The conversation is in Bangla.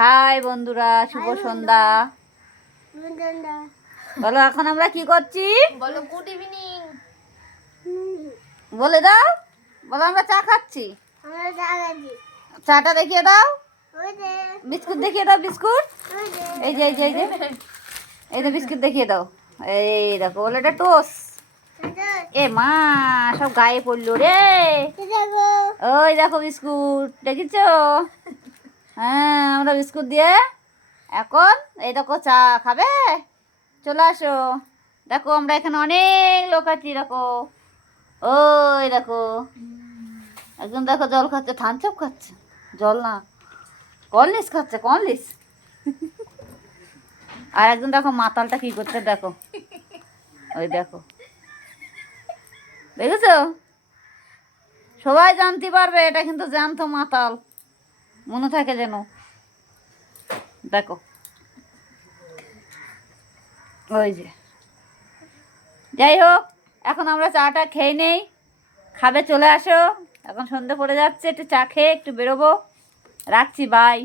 হাই বন্ধুরা, শুভ সন্ধ্যা। বলো এখন আমরা কি করছি? বলো গুড ইভিনিং। বলে দাও। বলো আমরা চা খাচ্ছি। চাটা দেখিয়ে দাও। বিস্কুট দেখিয়ে দাও। বিস্কুট এই যে এই যে এই যে এই তো বিস্কুট দেখিয়ে দাও। এই দেখো, বলে এটা টোস্ট। এ মা, সব গায়ে পড়লো রে। ওই দেখো বিস্কুট, দেখেছো? হ্যাঁ, আমরা বিস্কুট দিয়ে এখন এই দেখো চা খাবে, চলে আসো। দেখো আমরা এখানে অনেক লোক আছি। দেখো ওই দেখো একজন, দেখো জল খাচ্ছে, থানচাপ খাচ্ছে। জল না, কললিস খাচ্ছে, কললিস। আর একজন দেখো মাতালটা কি করছে, দেখো ওই দেখো, দেখেছো? সবাই জানতে পারবে এটা কিন্তু জ্যান্ত মাতাল, মনে থাকে যেন। দেখো ওই যে, যাই হোক, এখন আমরা চাটা খেয়ে নেই। খাবে চলে আসো। এখন সন্ধে পড়ে যাচ্ছে, একটু চা খেয়ে একটু বেরোবো। রাখছি, বাই।